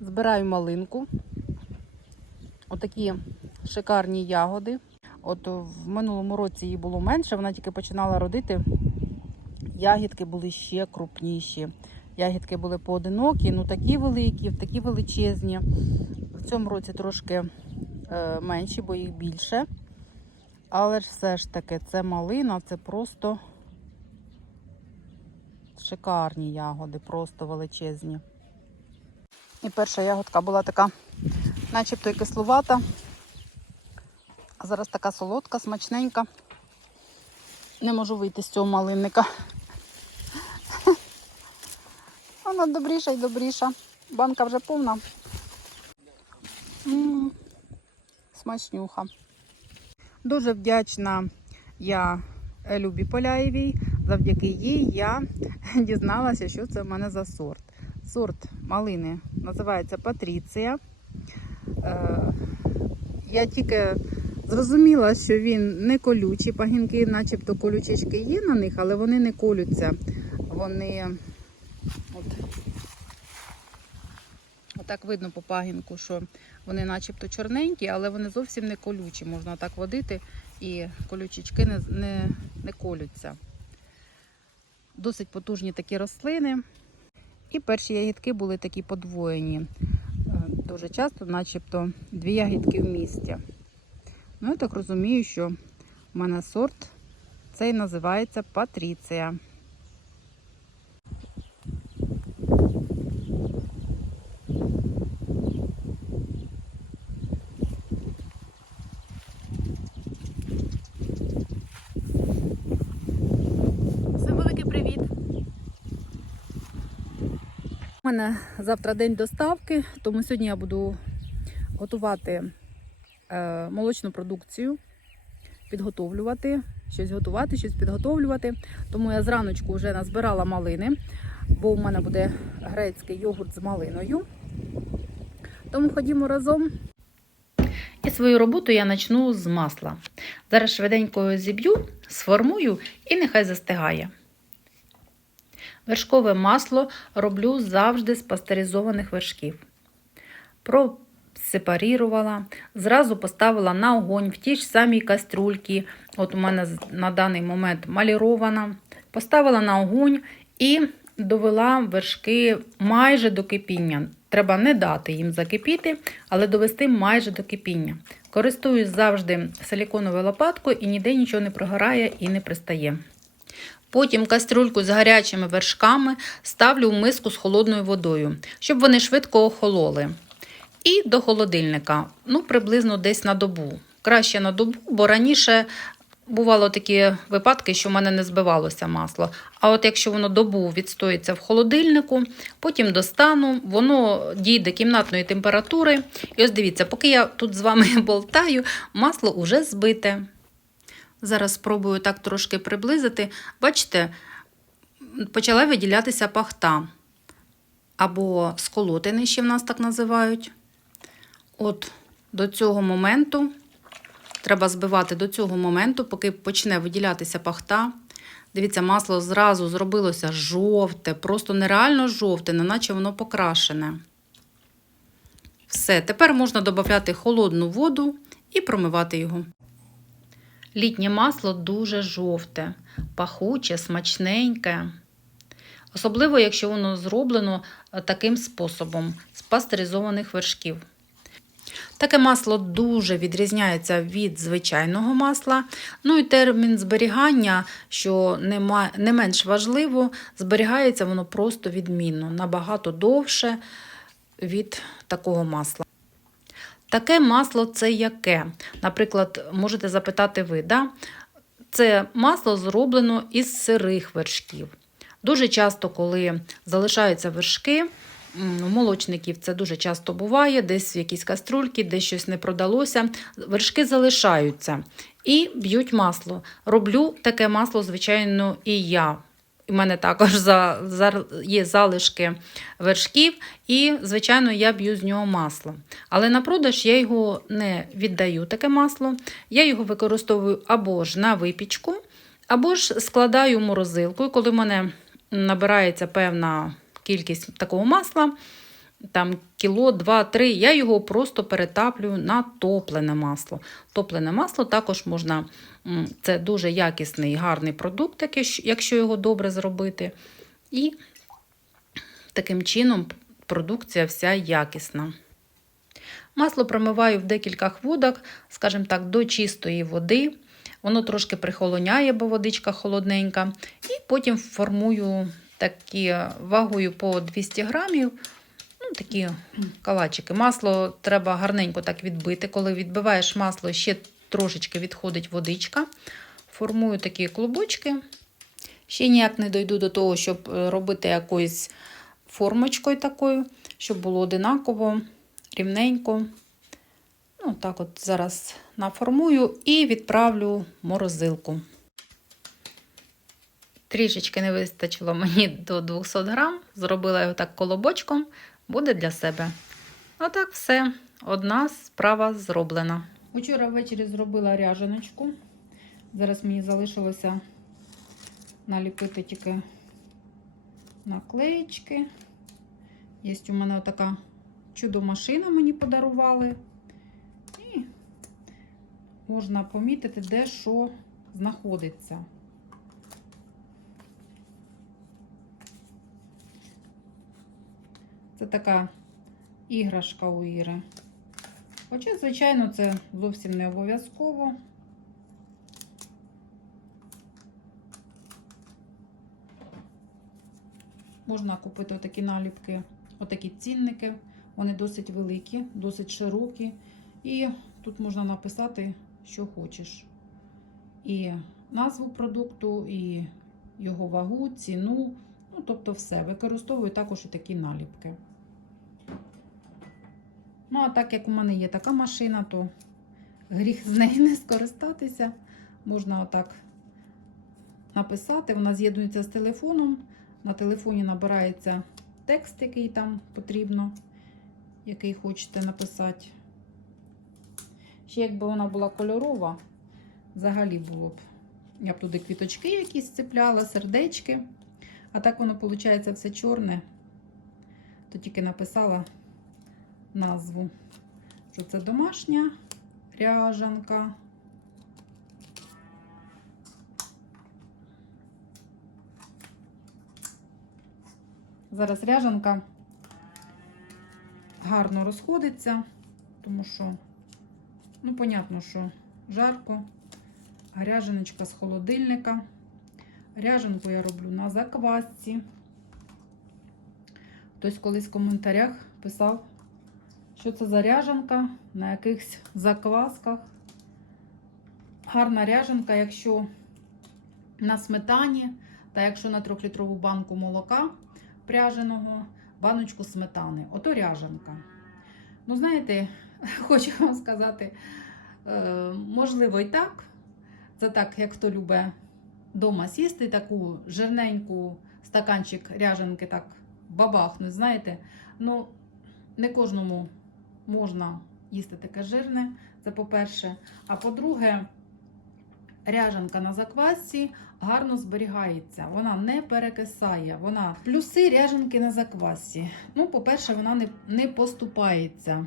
Збираю малинку. Отакі шикарні ягоди. От в минулому році її було менше, вона тільки починала родити. Ягідки були ще крупніші. Ягідки були поодинокі, ну такі великі, такі величезні. В цьому році трошки е, менші, бо їх більше. Але ж все ж таки, це малина, це просто шикарні ягоди, просто величезні. І перша ягодка була така, начебто і кислувата. А зараз така солодка, смачненька. Не можу вийти з цього малинника. Вона добріша і добріша. Банка вже повна. М, Смачнюха. Дуже вдячна я Любі Поляєвій. Завдяки їй я дізналася, що це в мене за сорт. Сорт малини називається Патріція. Е, Я тільки зрозуміла, що він не колючий. Пагінки, начебто колючечки є на них, але вони не колються. Вони от, отак видно по пагінку, що вони начебто чорненькі, але вони зовсім не колючі. Можна так водити і колючечки не, не, не колються. Досить потужні такі рослини. І перші ягідки були такі подвоєні. Е, Дуже часто, начебто, дві ягідки в місті. Ну, я так розумію, що в мене сорт цей називається Патріція. Мене завтра день доставки, тому сьогодні я буду готувати е, молочну продукцію, підготовлювати, щось готувати, щось підготовлювати. Тому я зраночку вже назбирала малини, бо у мене буде грецький йогурт з малиною. Тому ходімо разом. І свою роботу я почну з масла. Зараз швиденько зіб'ю, сформую і нехай застигає. Вершкове масло роблю завжди з пастеризованих вершків. Просепарірувала, зразу поставила на огонь в тій ж самій каструльці. От у мене на даний момент малірована. Поставила на огонь і довела вершки майже до кипіння. Треба не дати їм закипіти, але довести майже до кипіння. Користуюсь завжди силіконовою лопаткою і ніде нічого не прогорає і не пристає. Потім кастрюльку з гарячими вершками ставлю в миску з холодною водою, щоб вони швидко охололи. І до холодильника, ну, приблизно десь на добу. Краще на добу, бо раніше бувало такі випадки, що в мене не збивалося масло. А от якщо воно добу відстоїться в холодильнику, потім достану, воно дійде кімнатної температури. І ось дивіться, поки я тут з вами болтаю, масло уже збите. Зараз спробую так трошки приблизити. Бачите, почала виділятися пахта. Або сколотини, ще в нас так називають. От до цього моменту, треба збивати до цього моменту, поки почне виділятися пахта. Дивіться, масло зразу зробилося жовте, просто нереально жовте, неначе воно покрашене. Все, тепер можна додати холодну воду і промивати його. Літнє масло дуже жовте, пахуче, смачненьке. Особливо, якщо воно зроблено е, таким способом з пастеризованих вершків. Таке масло дуже відрізняється від звичайного масла. Ну і термін зберігання, що не менш важливо, зберігається воно просто відмінно, набагато довше від такого масла. Таке масло це яке? Наприклад, можете запитати ви, да? це масло зроблено із сирих вершків. Дуже часто, коли залишаються вершки, у молочників це дуже часто буває, десь в якійсь каструльці, десь щось не продалося, вершки залишаються і б'ють масло. Роблю таке масло, звичайно, і я. У мене також за, за, є залишки вершків, і, звичайно, я б'ю з нього масло. Але на продаж я його не віддаю, таке масло. Я його використовую або ж на випічку, або ж складаю в морозилку. І коли в мене набирається певна кількість такого масла, там кіло, два-три, я його просто перетаплюю на топлене масло. Топлене масло також можна, це дуже якісний, гарний продукт, якщо його добре зробити. І таким чином продукція вся якісна. Масло промиваю в декількох водах, скажімо так, до чистої води. Воно трошки прихолоняє, бо водичка холодненька. І потім формую такі вагою по 200 грамів. Ну, такі калачики. Масло треба гарненько так відбити. Коли відбиваєш масло, ще трошечки відходить водичка. Формую такі клубочки. Ще ніяк не дойду до того, щоб е, робити якоюсь формочкою такою, щоб було одинаково, рівненько. Ну, так от зараз наформую і відправлю морозилку. Трішечки не вистачило мені до 200 грам. Зробила його так колобочком, буде для себе. Отак все. Одна справа зроблена. Учора ввечері зробила ряженочку. Зараз мені залишилося наліпити тільки наклеїчки. Є у мене така чудо-машина, мені подарували. І можна помітити, де що знаходиться. Це така іграшка у Іри. Хоча, звичайно, це зовсім не обов'язково. Можна купити отакі наліпки, отакі цінники. Вони досить великі, досить широкі. І тут можна написати, що хочеш. І назву продукту, і його вагу, ціну. Ну, тобто все. Використовую також і такі наліпки. Ну, а так як у мене є така машина, то гріх з неї не скористатися. Можна отак написати. Вона з'єднується з телефоном. На телефоні набирається текст, який там потрібно, який хочете написати. Ще якби вона була кольорова, взагалі було б. Я б туди квіточки якісь цепляла, сердечки. А так воно, виходить, все чорне. То тільки написала назву, що це домашня ряжанка. Зараз ряжанка гарно розходиться, тому що, ну, понятно, що жарко, а ряжаночка з холодильника. Ряжанку я роблю на заквасці. Хтось колись в коментарях писав, що це за ряжанка на якихось заквасках. Гарна ряжанка, якщо на сметані, та якщо на 3-літрову банку молока пряженого, баночку сметани. Ото ряжанка. Ну, знаєте, хочу вам сказати, е, можливо, і так. Це так, як хто любить дома сісти, таку жирненьку стаканчик ряжанки так бабахнуть, знаєте. Ну, не кожному можна їсти таке жирне, це по-перше. А по-друге, ряжанка на заквасці гарно зберігається, вона не перекисає. Вона плюси ряжанки на заквасці. Ну, по-перше, вона не, не поступається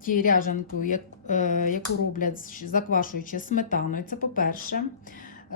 тією ряжанкою, як, е, яку роблять заквашуючи сметаною. Це по-перше.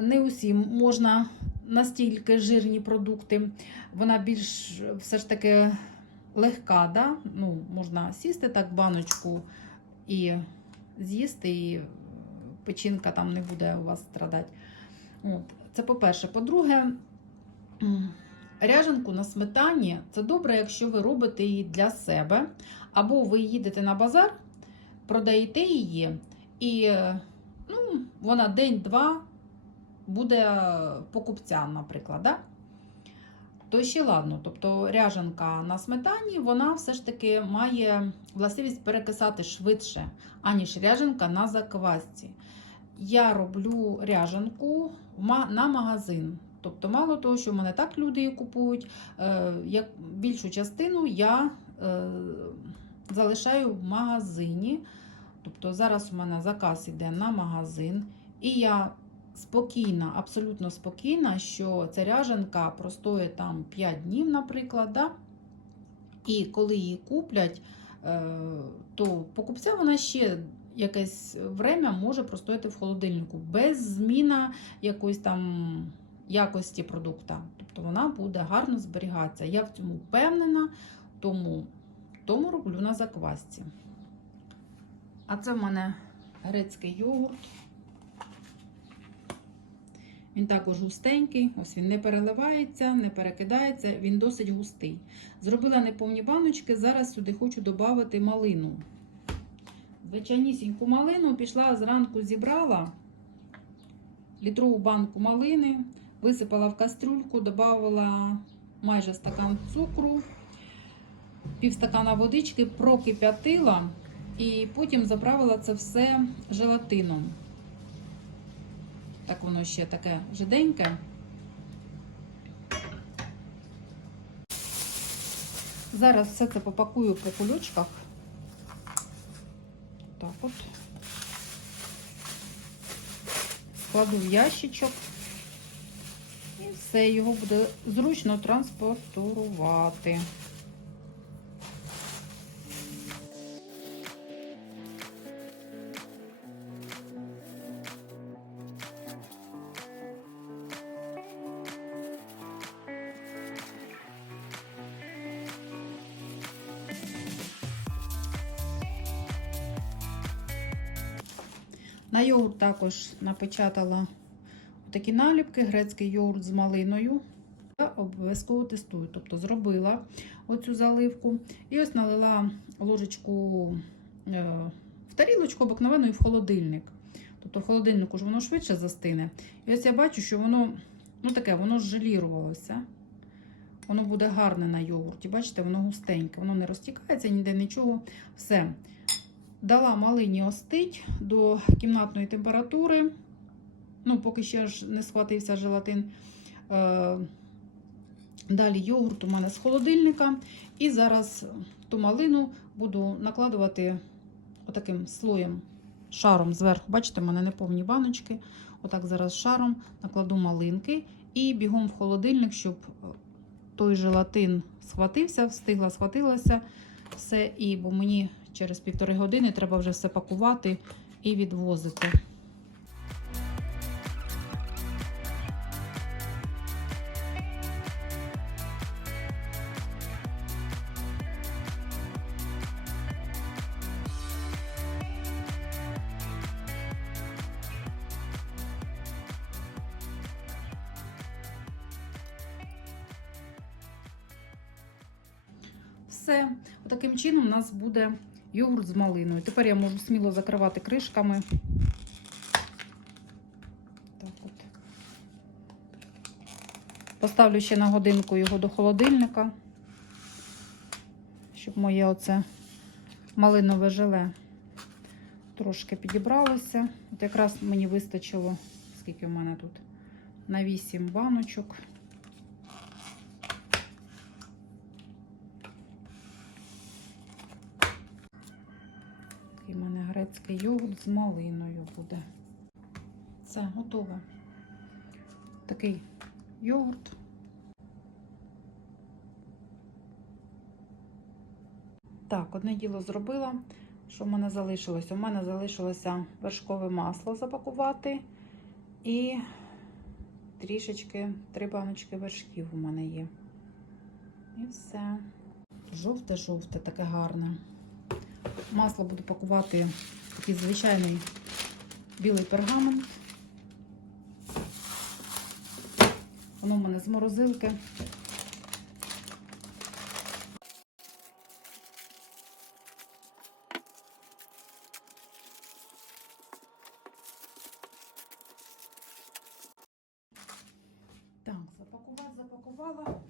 Не усім можна настільки жирні продукти. Вона більш все ж таки легка. Да? Ну, можна сісти так баночку і з'їсти, і печінка там не буде у вас страдати. От. Це по-перше. По-друге, м, ряжанку на сметані це добре, якщо ви робите її для себе. Або ви їдете на базар, продаєте її, і ну, вона день-два буде покупцям, наприклад. Да? То ще ладно, тобто ряжанка на сметані, вона все ж таки має властивість перекисати швидше, аніж ряжанка на заквасці. Я роблю ряжанку на магазин. Тобто, мало того, що в мене так люди її купують, е, як більшу частину я е, залишаю в магазині. Тобто зараз у мене заказ іде на магазин, і я спокійна, абсолютно спокійна, що ця ряжанка простоїть там 5 днів, наприклад. Да? І коли її куплять, е, то покупця вона ще якесь время може простояти в холодильнику без зміна якоїсь там якості продукта. Тобто вона буде гарно зберігатися. Я в цьому впевнена, тому, тому роблю на заквасці. А це в мене грецький йогурт. Він також густенький, ось він не переливається, не перекидається, він досить густий. Зробила неповні баночки, зараз сюди хочу додати малину. Звичайнісіньку малину пішла зранку, зібрала літрову банку малини, висипала в кастрюльку, додала майже стакан цукру, пів стакана водички, прокип'ятила і потім заправила це все желатином. Так воно ще таке жиденьке. Зараз все це попакую по кульочках. Так от. Складу в ящичок. І все, його буде зручно транспортувати. На йогурт також напечатала такі наліпки, грецький йогурт з малиною. Я обов'язково тестую. Тобто зробила оцю заливку і ось налила ложечку е, в тарілочку обикновену і в холодильник. Тобто в холодильнику ж воно швидше застине. І ось я бачу, що воно ну таке, воно желірувалося. Воно буде гарне на йогурті. Бачите, воно густеньке, воно не розтікається ніде нічого. Все. Дала малині остить до кімнатної температури. Ну, поки ще ж не схватився желатин. Е, Далі йогурт у мене з холодильника. І зараз ту малину буду накладувати отаким слоєм, шаром зверху. Бачите, в мене неповні баночки. Отак зараз шаром накладу малинки і бігом в холодильник, щоб той желатин схватився, встигла, схватилася все. І бо мені через півтори години треба вже все пакувати і відвозити. Все. Таким чином у нас буде йогурт з малиною. Тепер я можу сміло закривати кришками. Так от. Поставлю ще на годинку його до холодильника, щоб моє оце малинове желе трошки підібралося. От якраз мені вистачило, скільки в мене тут, на 8 баночок. Такий в мене грецький йогурт з малиною буде. Все, готове. Такий йогурт. Так, одне діло зробила. Що в мене залишилось? У мене залишилося вершкове масло запакувати. І трішечки, три баночки вершків у мене є. І все. Жовте-жовте, таке гарне. Масло буду пакувати такий звичайний білий пергамент. Воно в мене з морозилки. Так, запакувала, запакувала,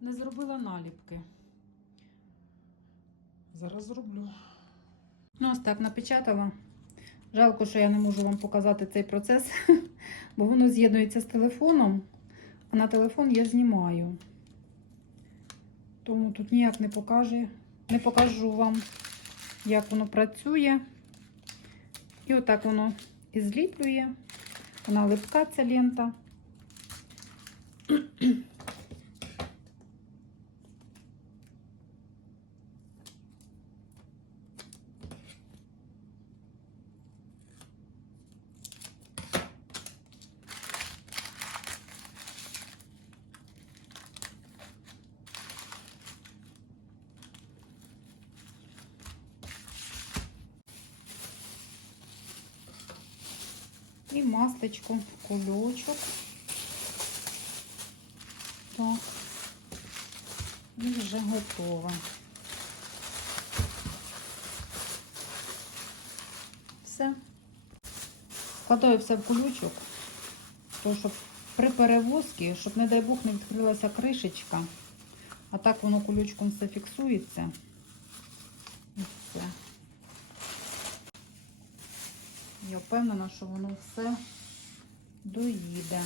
не зробила наліпки. Зараз зроблю. Ну, ось так напечатала. Жалко, що я не можу вам показати цей процес, бо воно з'єднується з телефоном, а на телефон я знімаю. Тому тут ніяк не покаже, не покажу вам, як воно працює. І отак воно і зліплює. Вона липка ця лента. І масточку в кульочок. Так. І вже готово. Все. Вкладаю все в кулючок, то щоб при перевозці, щоб, не дай Бог, не відкрилася кришечка, а так воно кулючком все фіксується. І все. Я впевнена, що воно все доїде.